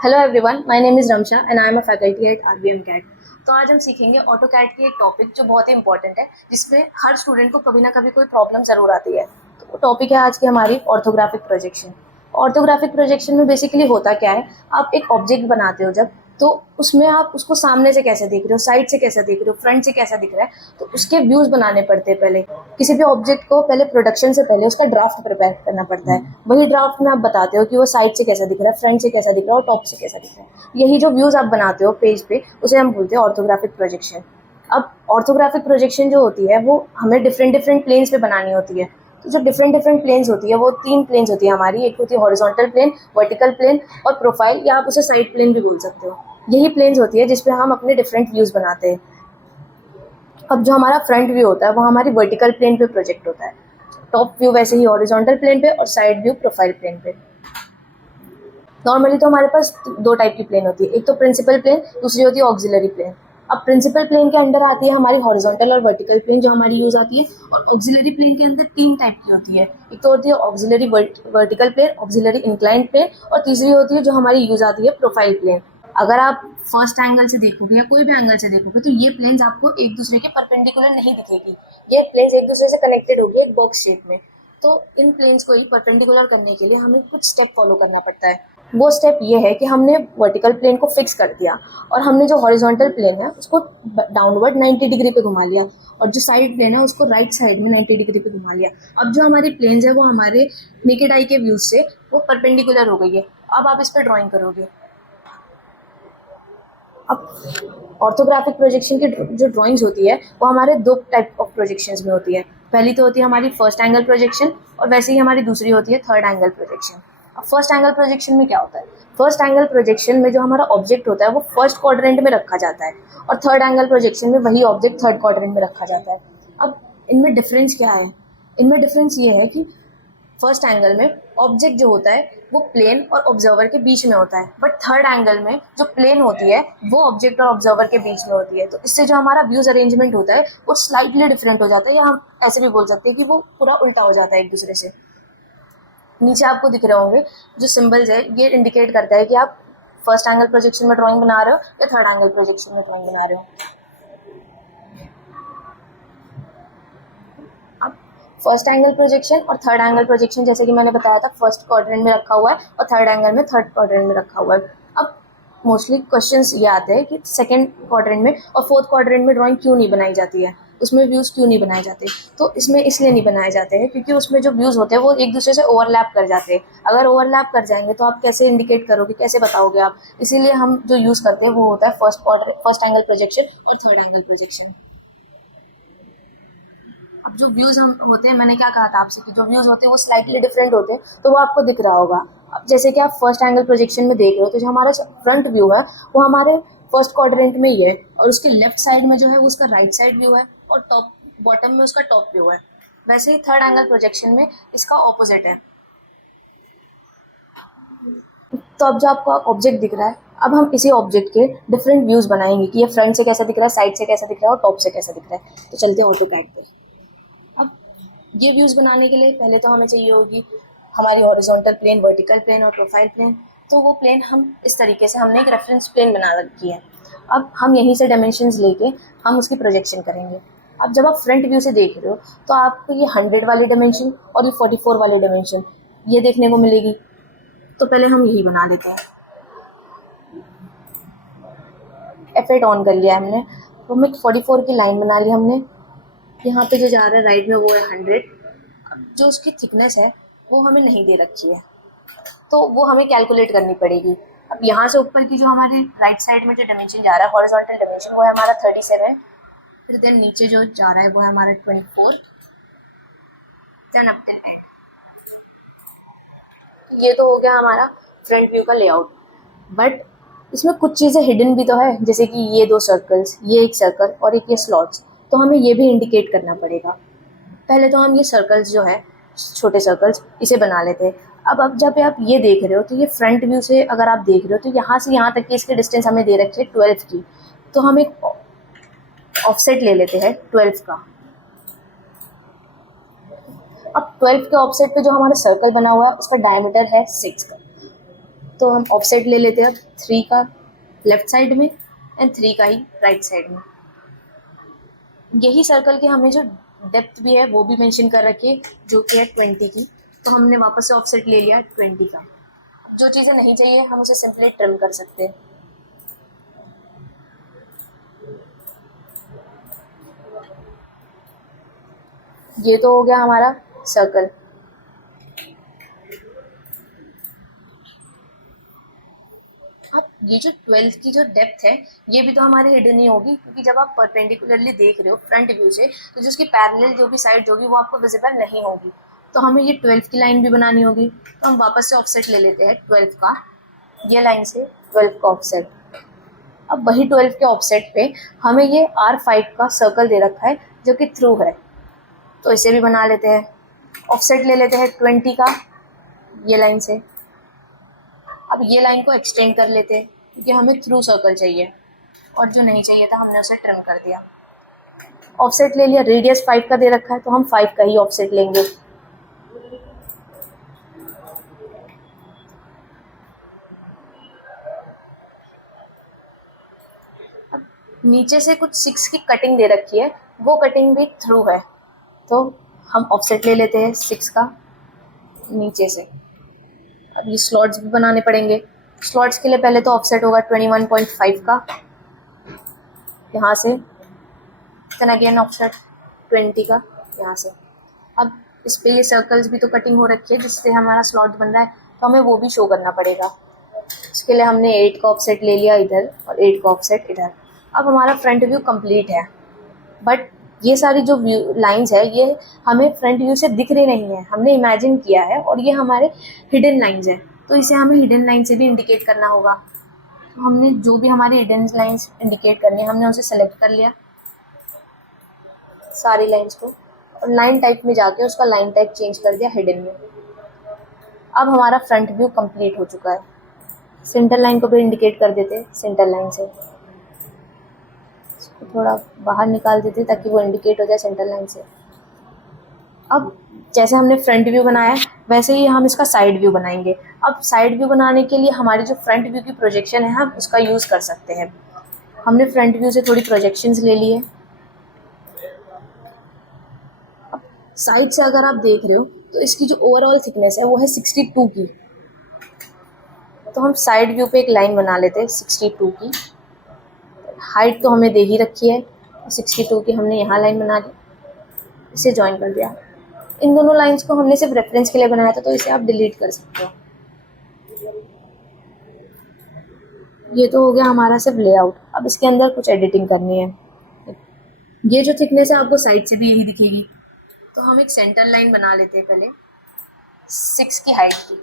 Hello everyone, my name is Ramsha and I am a faculty at RBM CAT. तो आज हम सीखेंगे auto cat की एक टॉपिक जो बहुत ही इंपॉर्टेंट है, जिसमें हर स्टूडेंट को कभी ना कभी कोई प्रॉब्लम ज़रूर आती है। तो टॉपिक है आज की हमारी ऑर्थोग्राफिक प्रोजेक्शन। ऑर्थोग्राफिक प्रोजेक्शन में बेसिकली होता क्या है, आप एक ऑब्जेक्ट बनाते हो जब, तो उसमें आप उसको सामने से कैसे देख रहे हो, साइड से कैसे देख रहे हो, फ्रंट से कैसा दिख रहा है, तो उसके व्यूज बनाने पड़ते हैं। पहले किसी भी ऑब्जेक्ट को पहले प्रोडक्शन से पहले उसका ड्राफ्ट प्रिपेयर करना पड़ता है। वही ड्राफ्ट में आप बताते हो कि वो साइड से कैसा दिख रहा है, फ्रंट से कैसा दिख रहा है और टॉप से कैसा दिख रहा है। यही जो व्यूज आप बनाते हो पेज पे, उसे हम बोलते हैं ऑर्थोग्राफिक प्रोजेक्शन। अब ऑर्थोग्राफिक प्रोजेक्शन जो होती है वो हमें डिफरेंट डिफरेंट प्लेन्स पे बनानी होती है। तो जो डिफरेंट डिफरेंट प्लेन्स होती है वो तीन प्लेन्स होती है हमारी। एक होती है हॉरिजॉन्टल प्लेन, वर्टिकल प्लेन और प्रोफाइल, या आप उसे साइड प्लेन भी बोल सकते हो। यही प्लेन्स होती है जिसपे हम अपने डिफरेंट व्यूज बनाते हैं। अब जो हमारा फ्रंट व्यू होता है वो हमारी वर्टिकल प्लेन पे प्रोजेक्ट होता है, टॉप व्यू वैसे ही हॉरिजॉन्टल प्लेन पे और साइड व्यू प्रोफाइल प्लेन पे। नॉर्मली तो हमारे पास दो टाइप की प्लेन होती है, एक तो प्रिंसिपल प्लेन, दूसरी होती है ऑक्सिलरी प्लेन। अब प्रिंसिपल प्लेन के अंडर आती है हमारी हॉरिजॉन्टल और वर्टिकल प्लेन जो हमारी यूज आती है, और ऑक्सिलरी प्लेन के अंदर तीन टाइप की होती है। एक तो होती है auxiliary vertical plane, auxiliary inclined plane, और तीसरी होती है जो हमारी यूज आती है प्रोफाइल प्लेन। अगर आप फर्स्ट एंगल से देखोगे या कोई भी एंगल से देखोगे तो ये प्लेन्स आपको एक दूसरे के परपेंडिकुलर नहीं दिखेगी। ये प्लेन्स एक दूसरे से कनेक्टेड होगी एक बॉक्स शेप में। तो इन प्लेन्स को ही परपेंडिकुलर करने के लिए हमें कुछ स्टेप फॉलो करना पड़ता है। वो स्टेप ये है कि हमने वर्टिकल प्लेन को फिक्स कर दिया, और हमने जो हॉरिजॉन्टल प्लेन है उसको डाउनवर्ड 90 डिग्री पे घुमा लिया, और जो साइड प्लेन है उसको राइट साइड में 90 डिग्री पे घुमा लिया। अब जो हमारी प्लेन्स है वो हमारे नेकेड आई के व्यू से वो परपेंडिकुलर हो गई है। अब आप इस पर ड्राइंग करोगे। अब ऑर्थोग्राफिक प्रोजेक्शन की जो ड्राइंग्स होती है वो हमारे दो टाइप ऑफ प्रोजेक्शंस में होती है। पहली तो होती है हमारी फर्स्ट एंगल प्रोजेक्शन, और वैसे ही हमारी दूसरी होती है थर्ड एंगल प्रोजेक्शन। अब फर्स्ट एंगल प्रोजेक्शन में क्या होता है, फर्स्ट एंगल प्रोजेक्शन में जो हमारा ऑब्जेक्ट होता है वो फर्स्ट क्वाड्रेंट में रखा जाता है, और थर्ड एंगल प्रोजेक्शन में वही ऑब्जेक्ट थर्ड क्वाड्रेंट में रखा जाता है। अब इनमें डिफरेंस क्या है, इनमें डिफरेंस ये है कि फर्स्ट एंगल में ऑब्जेक्ट जो होता है वो प्लेन और ऑब्जर्वर के बीच में होता है, बट थर्ड एंगल में जो प्लेन होती है वो ऑब्जेक्ट और ऑब्जर्वर के बीच में होती है। तो इससे जो हमारा व्यूज अरेंजमेंट होता है वो स्लाइटली डिफरेंट हो जाता है, या हम ऐसे भी बोल सकते हैं कि वो पूरा उल्टा हो जाता है एक दूसरे से। नीचे आपको दिख रहे होंगे जो सिंबल्स है, ये इंडिकेट करता है कि आप फर्स्ट एंगल प्रोजेक्शन में ड्राइंग बना रहे हो या थर्ड एंगल प्रोजेक्शन में ड्राइंग बना रहे हो। अब फर्स्ट एंगल प्रोजेक्शन और थर्ड एंगल प्रोजेक्शन, जैसे कि मैंने बताया था, फर्स्ट क्वाड्रेंट में रखा हुआ है और थर्ड एंगल में थर्ड क्वाड्रेंट में रखा हुआ है। अब मोस्टली क्वेश्चंस ये आते हैं कि सेकंड क्वाड्रेंट में और फोर्थ क्वाड्रेंट में ड्राइंग क्यों नहीं बनाई जाती है, उसमें व्यूज़ क्यों नहीं बनाए जाते। तो इसमें इसलिए नहीं बनाए जाते हैं क्योंकि उसमें जो व्यूज़ होते हैं वो एक दूसरे से ओवरलैप कर जाते हैं। अगर ओवरलैप कर जाएंगे तो आप कैसे इंडिकेट करोगे, कैसे बताओगे आप। इसीलिए हम जो यूज़ करते हैं वो होता है फर्स्ट एंगल प्रोजेक्शन और थर्ड एंगल प्रोजेक्शन। अब जो व्यूज हम होते हैं, मैंने क्या कहा था आपसे कि जो व्यूज होते हैं वो स्लाइटली डिफरेंट होते हैं, तो वो आपको दिख रहा होगा। अब जैसे कि आप फर्स्ट एंगल प्रोजेक्शन में देख रहे हो तो जो हमारा फ्रंट व्यू है वो हमारे फर्स्ट क्वाड्रेंट में ही है, और उसके लेफ्ट साइड में जो है वो उसका राइट साइड व्यू है, और टॉप बॉटम में उसका टॉप व्यू है। वैसे ही थर्ड एंगल प्रोजेक्शन में इसका ऑपोजिट है। तो अब जो आपको ऑब्जेक्ट दिख रहा है, अब हम इसी ऑब्जेक्ट के डिफरेंट व्यूज बनाएंगे कि ये फ्रंट से कैसा दिख रहा है, साइड से कैसा दिख रहा है और टॉप से कैसा दिख रहा है। तो चलते हैं ऑटोकैड पे। अब ये व्यूज़ बनाने के लिए पहले तो हमें चाहिए होगी हमारी हॉरिजॉन्टल प्लेन, वर्टिकल प्लेन और प्रोफाइल प्लेन। तो वो प्लेन हम इस तरीके से, हमने एक रेफरेंस प्लेन बना रखी है। अब हम यहीं से डायमेंशंस लेके हम उसकी प्रोजेक्शन करेंगे। अब जब आप फ्रंट व्यू से देख रहे हो तो आपको ये 100 वाली डायमेंशन और ये 44 वाली डायमेंशन ये देखने को मिलेगी। तो पहले हम यही बना लेते हैं। F8 ऑन कर लिया हमने, तो हमें 44 की लाइन बना ली हमने। यहाँ पे जो जा रहा है राइट में वो है 100। जो उसकी थिकनेस है वो हमें नहीं दे रखी है, तो वो हमें कैलकुलेट करनी पड़ेगी। अब यहाँ से ऊपर की जो हमारी राइट साइड में जो डायमेंशन जा रहा है, हॉरिजॉन्टल डायमेंशन, वो है हमारा 37। फिर देन नीचे जो जा रहा है वो है हमारा 24। Then up till 10। ये तो हो गया हमारा फ्रंट व्यू का लेआउट। बट इसमें कुछ चीज़ें हिडन भी तो है, जैसे कि ये दो सर्कल्स, ये एक सर्कल और एक ये स्लॉट्स, तो हमें ये भी इंडिकेट करना पड़ेगा। पहले तो हम ये सर्कल्स जो है, छोटे सर्कल्स, इसे बना लेते हैं। अब जब आप ये देख रहे हो तो ये फ्रंट व्यू से अगर आप देख रहे हो तो यहाँ से यहाँ तक की इसकी डिस्टेंस हमें दे रखी है 12 की। तो हम एक ऑफसेट ले लेते हैं 12 का। अब 12 के ऑफसेट पे जो हमारा सर्कल बना हुआ है उसका डायमीटर है 6 का। तो हम ऑफसेट ले लेते हैं अब 3 का लेफ्ट साइड में एंड 3 का ही राइट साइड में। यही सर्कल के हमें जो डेप्थ भी है वो भी मेंशन कर रखी है, जो कि है 20 की। तो हमने वापस से ऑफसेट ले लिया 20 का। जो चीज़ें नहीं चाहिए हम उसे सिंपली ट्रिम कर सकते हैं। ये तो हो गया हमारा सर्कल। अब ये जो 12 की जो डेप्थ है ये भी तो हमारी हिडन ही होगी, क्योंकि जब आप परपेंडिकुलरली देख रहे हो फ्रंट व्यू से तो जो उसकी पैरेलल जो भी साइड होगी वो आपको विजिबल नहीं होगी। तो हमें ये 12 की लाइन भी बनानी होगी। तो हम वापस से ऑफसेट ले लेते हैं 12 का, ये लाइन से 12 का ऑफसेट। अब वही 12 के ऑफसेट पे हमें ये R5 का सर्कल दे रखा है जो कि थ्रू है, तो इसे भी बना लेते हैं। ऑफसेट ले लेते हैं 20 का ये लाइन से। अब ये लाइन को एक्सटेंड कर लेते हैं क्योंकि हमें थ्रू सर्कल चाहिए, और जो नहीं चाहिए था हमने उसे ट्रिम कर दिया। ऑफसेट ले लिया, रेडियस 5 का दे रखा है तो हम 5 का ही ऑफसेट लेंगे। अब नीचे से कुछ 6 की कटिंग दे रखी है, वो कटिंग भी थ्रू है, तो हम ऑफसेट ले लेते हैं 6 का नीचे से। अब ये स्लॉट्स भी बनाने पड़ेंगे। स्लॉट्स के लिए पहले तो ऑफसेट होगा 21.5 का यहाँ से, देन अगेन ऑफसेट 20 का यहाँ से। अब इस पे ये सर्कल्स भी तो कटिंग हो रखी है जिससे हमारा स्लॉट बन रहा है, तो हमें वो भी शो करना पड़ेगा। इसके लिए हमने 8 का ऑफसेट ले लिया इधर और 8 का ऑफसेट इधर। अब हमारा फ्रंट व्यू कंप्लीट है, बट ये सारी जो व्यू लाइंस है ये हमें फ्रंट व्यू से दिख रही नहीं है, हमने इमेजिन किया है, और ये हमारे हिडन लाइंस है, तो इसे हमें हिडन लाइन से भी इंडिकेट करना होगा। तो हमने जो भी हमारी हिडन लाइंस इंडिकेट करनी है हमने उसे सेलेक्ट कर लिया सारी लाइंस को, और लाइन टाइप में जाके उसका लाइन टाइप चेंज कर दिया हिडन में। अब हमारा फ्रंट व्यू कंप्लीट हो चुका है। सेंटर लाइन को भी इंडिकेट कर देते सेंटर लाइन से, इसको थोड़ा बाहर निकाल देते ताकि वो इंडिकेट हो जाए सेंटर लाइन से। अब जैसे हमने फ्रंट व्यू बनाया वैसे ही हम इसका साइड व्यू बनाएंगे। अब साइड व्यू बनाने के लिए हमारी जो फ्रंट व्यू की प्रोजेक्शन है हम उसका यूज़ कर सकते हैं। हमने फ्रंट व्यू से थोड़ी प्रोजेक्शंस ले लिए। अब साइड से अगर आप देख रहे हो तो इसकी जो ओवरऑल थिकनेस है वो है 62 की, तो हम साइड व्यू पे एक लाइन बना लेते हैं 62 की। हाइट तो हमें दे ही रखी है, 62 की हमने यहाँ लाइन बना ली, इसे ज्वाइन कर दिया। इन दोनों लाइंस को हमने सिर्फ रेफरेंस के लिए बनाया था, तो इसे आप डिलीट कर सकते हो। ये तो हो गया हमारा सिर्फ लेआउट। अब इसके अंदर कुछ एडिटिंग करनी है। ये जो थिकनेस है आपको साइड से भी यही दिखेगी, तो हम एक सेंटर लाइन बना लेते हैं पहले 6 की हाइट की।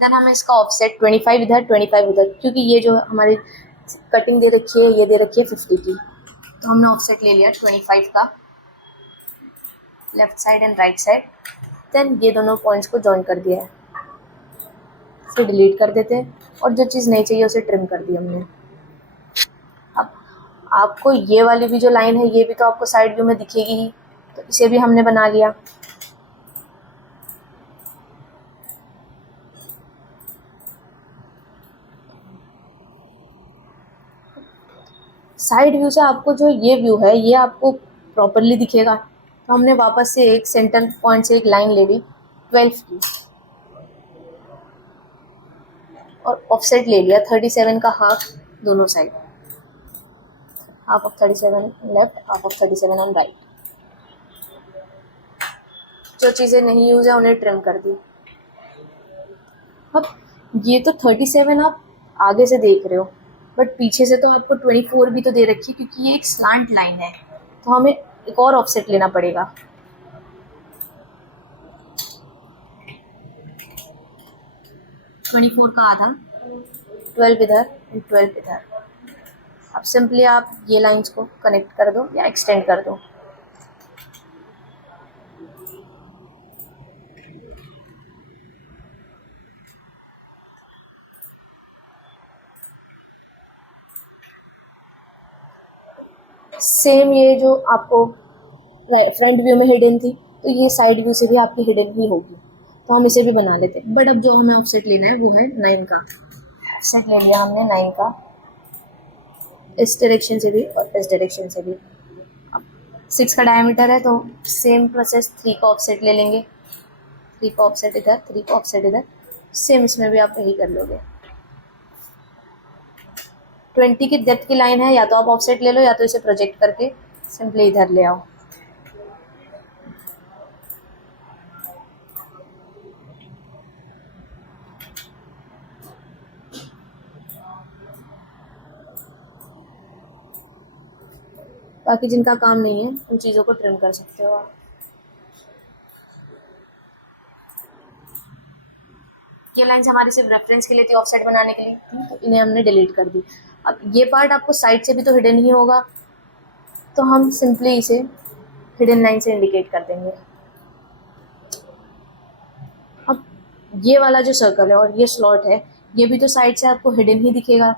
देन हमें इसका ऑफसेट 25 इधर 25 उधर, क्योंकि ये जो हमारी कटिंग दे रखी है ये दे रखी है 50 की, तो हमने ऑफसेट ले लिया 25 का left side and right side. Then ये दोनों पॉइंट्स को जॉइन कर दिया है, फिर डिलीट कर देते हैं, और जो चीज़ नहीं चाहिए उसे ट्रिम कर दी हमने। अब आपको ये वाली भी जो लाइन है ये भी तो आपको साइड व्यू में दिखेगी ही, तो इसे भी हमने बना लिया। साइड व्यू से आपको जो ये व्यू है ये आपको प्रॉपरली दिखेगा, तो हमने वापस से एक सेंटर पॉइंट से एक लाइन ले ली 12 की, और ऑफसेट ले लिया 37 का हाफ दोनों side, half of 37 left, half of 37 on right. जो चीज़ें नहीं यूज है उन्हें ट्रिम कर दी। अब ये तो 37 आप आगे से देख रहे हो, बट पीछे से तो आपको 24 भी तो दे रखी है, क्योंकि ये एक स्लांट लाइन है, तो हमें एक और ऑफसेट लेना पड़ेगा। 24 का आधा, 12 इधर एंड 12 इधर। अब सिंपली आप ये लाइंस को कनेक्ट कर दो या एक्सटेंड कर दो। सेम ये जो आपको फ्रंट व्यू में हिडन थी, तो ये साइड व्यू से भी आपकी हिडन ही होगी। तो हम इसे भी बना लेते हैं। बट अब जो हमें ऑफसेट लेना है वो है 9 का। ऑफसेट ले लिया हमने 9 का, इस डायरेक्शन से भी और इस डायरेक्शन से भी। अब 6 का डायमीटर है तो सेम प्रोसेस 3 का ऑफसेट ले लेंगे। 3 का ऑफसेट इधर, 3 का ऑफसेट इधर, सेम इसमें भी आप यही कर लोगे। 20 की डेप्थ की लाइन है, या तो आप ऑफसेट ले लो या तो इसे प्रोजेक्ट करके सिंपली इधर ले आओ। बाकी जिनका काम नहीं है उन चीज़ों को ट्रिम कर सकते हो आप। ये लाइन्स हमारी सिर्फ रेफरेंस के लिए थी, ऑफसेट बनाने के लिए थी, तो इन्हें हमने डिलीट कर दी। अब ये पार्ट आपको साइड से भी तो हिडन ही होगा, तो हम सिंपली इसे हिडन लाइन से इंडिकेट कर देंगे। अब ये वाला जो सर्कल है और ये स्लॉट है, ये भी तो साइड से आपको हिडन ही दिखेगा,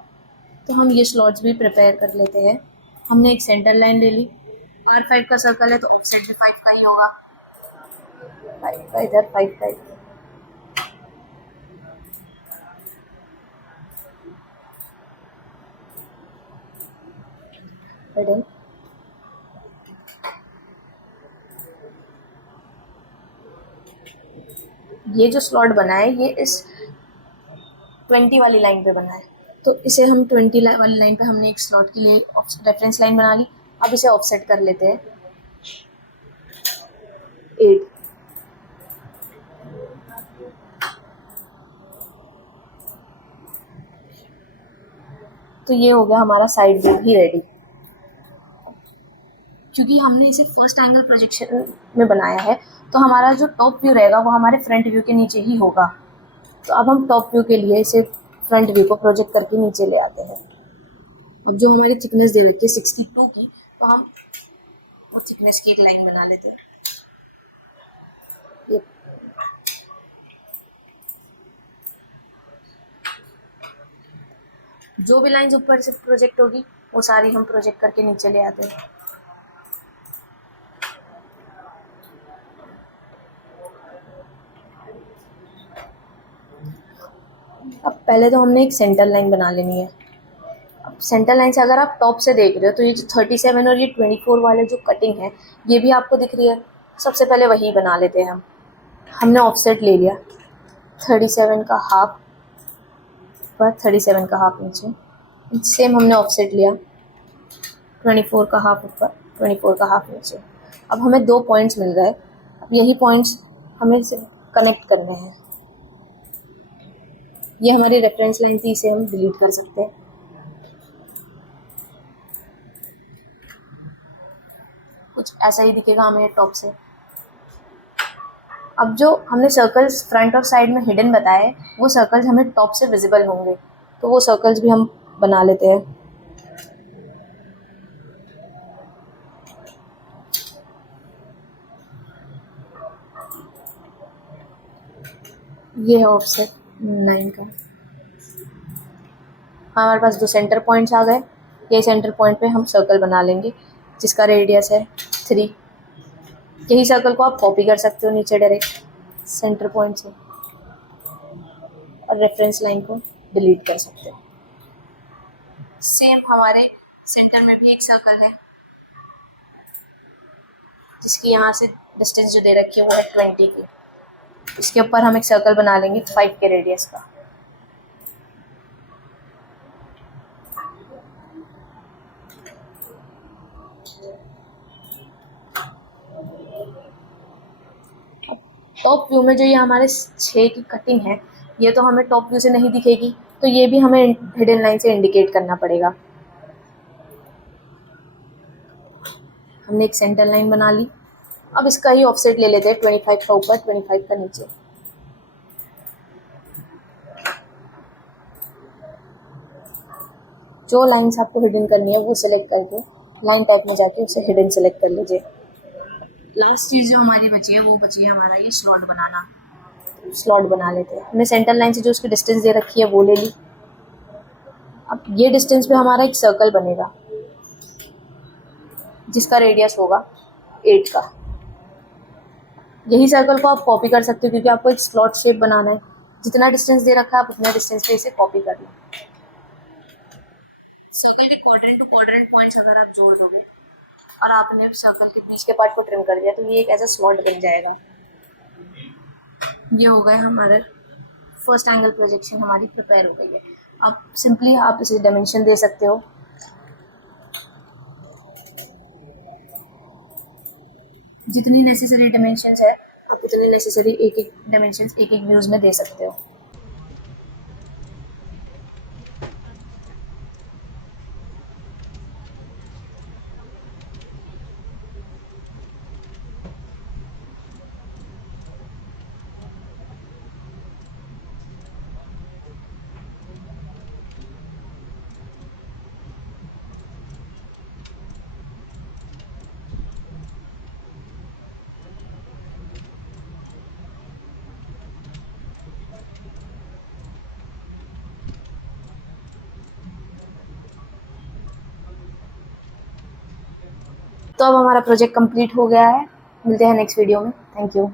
तो हम ये स्लॉट्स भी प्रिपेयर कर लेते हैं। हमने एक सेंटर लाइन ले ली। R5 का सर्कल है तो ऑफसेट भी 5 का ही होगा। 5 का इधर, 5 का इधर। हिडन ये जो स्लॉट बना है ये इस 20 वाली लाइन पे बना है, तो इसे हम 20 वाली लाइन पे हमने एक स्लॉट के लिए रेफरेंस लाइन बना ली। अब इसे ऑफसेट कर लेते हैं 8। तो ये हो गया हमारा साइड व्यू भी रेडी। क्योंकि हमने इसे फर्स्ट एंगल प्रोजेक्शन में बनाया है, तो हमारा जो टॉप व्यू रहेगा वो हमारे फ्रंट व्यू के नीचे ही होगा। तो अब हम टॉप व्यू के लिए इसे फ्रंट व्यू को प्रोजेक्ट करके नीचे ले आते हैं। अब जो हमारी थिकनेस दे रखी है 62 की, तो हम वो थिकनेस की एक लाइन बना लेते हैं। ये जो भी लाइंस ऊपर से प्रोजेक्ट होगी वो सारी हम प्रोजेक्ट करके नीचे ले आते हैं। अब पहले तो हमने एक सेंटर लाइन बना लेनी है। अब सेंटर लाइन से अगर आप टॉप से देख रहे हो तो ये जो 37 और ये 24 वाले जो कटिंग है ये भी आपको दिख रही है। सबसे पहले वही बना लेते हैं हम। हमने ऑफसेट ले लिया 37 का हाफ पर, 37 का हाफ नीचे। सेम हमने ऑफसेट लिया 24 का हाफ ऊपर, 24 का हाफ नीचे। अब हमें 2 पॉइंट्स मिल गए। अब यही पॉइंट्स हमें इसे कनेक्ट करने हैं। ये हमारी रेफरेंस लाइन थी, इसे हम डिलीट कर सकते हैं। कुछ ऐसा ही दिखेगा हमें टॉप से। अब जो हमने सर्कल्स फ्रंट और साइड में हिडन बताए वो सर्कल्स हमें टॉप से विजिबल होंगे, तो वो सर्कल्स भी हम बना लेते हैं। ये है ऑफसेट 9 का। हमारे पास 2 सेंटर पॉइंट्स आ गए। ये सेंटर पॉइंट पे हम सर्कल बना लेंगे जिसका रेडियस है 3। यही सर्कल को आप कॉपी कर सकते हो नीचे डायरेक्ट सेंटर पॉइंट से, और रेफरेंस लाइन को डिलीट कर सकते हो। सेम हमारे सेंटर में भी एक सर्कल है जिसकी यहाँ से डिस्टेंस जो दे रखी है वो है 20 की। इसके ऊपर हम एक सर्कल बना लेंगे 5 के रेडियस का। टॉप व्यू में जो ये हमारे 6 की कटिंग है ये तो हमें टॉप व्यू से नहीं दिखेगी, तो ये भी हमें हिडन लाइन से इंडिकेट करना पड़ेगा। हमने एक सेंटर लाइन बना ली। अब इसका ही ऑफसेट ले लेते हैं 25 का ऊपर, 25 का नीचे। जो लाइंस आपको हिडन करनी है वो सिलेक्ट करके लाइन टाइप में जाके उसे हिडन सिलेक्ट कर लीजिए। लास्ट चीज़ जो हमारी बची है वो बची है हमारा ये स्लॉट बनाना। स्लॉट बना लेते हैं। हमने सेंटर लाइन से जो उसकी डिस्टेंस दे रखी है वो ले ली। अब ये डिस्टेंस पे हमारा एक सर्कल बनेगा जिसका रेडियस होगा 8 का। यही सर्कल को आप कॉपी कर सकते हो क्योंकि आपको एक स्लॉट शेप बनाना है। जितना डिस्टेंस दे रखा है आप उतने डिस्टेंस पे इसे कॉपी कर लो। सर्कल के क्वाड्रेंट टू क्वाड्रेंट पॉइंट्स अगर आप जोड़ दोगे और आपने सर्कल के बीच के पार्ट को ट्रिम कर दिया तो ये एक ऐसा स्लॉट बन जाएगा। ये हो गए हमारे फर्स्ट एंगल प्रोजेक्शन हमारी प्रिपेयर हो गई है। अब सिंपली आप इसे डायमेंशन दे सकते हो। जितनी नेसेसरी डायमेंशंस है आप उतनी नेसेसरी एक एक डायमेंशंस एक एक व्यूज में दे सकते हो। तो अब हमारा प्रोजेक्ट कंप्लीट हो गया है। मिलते हैं नेक्स्ट वीडियो में। Thank you.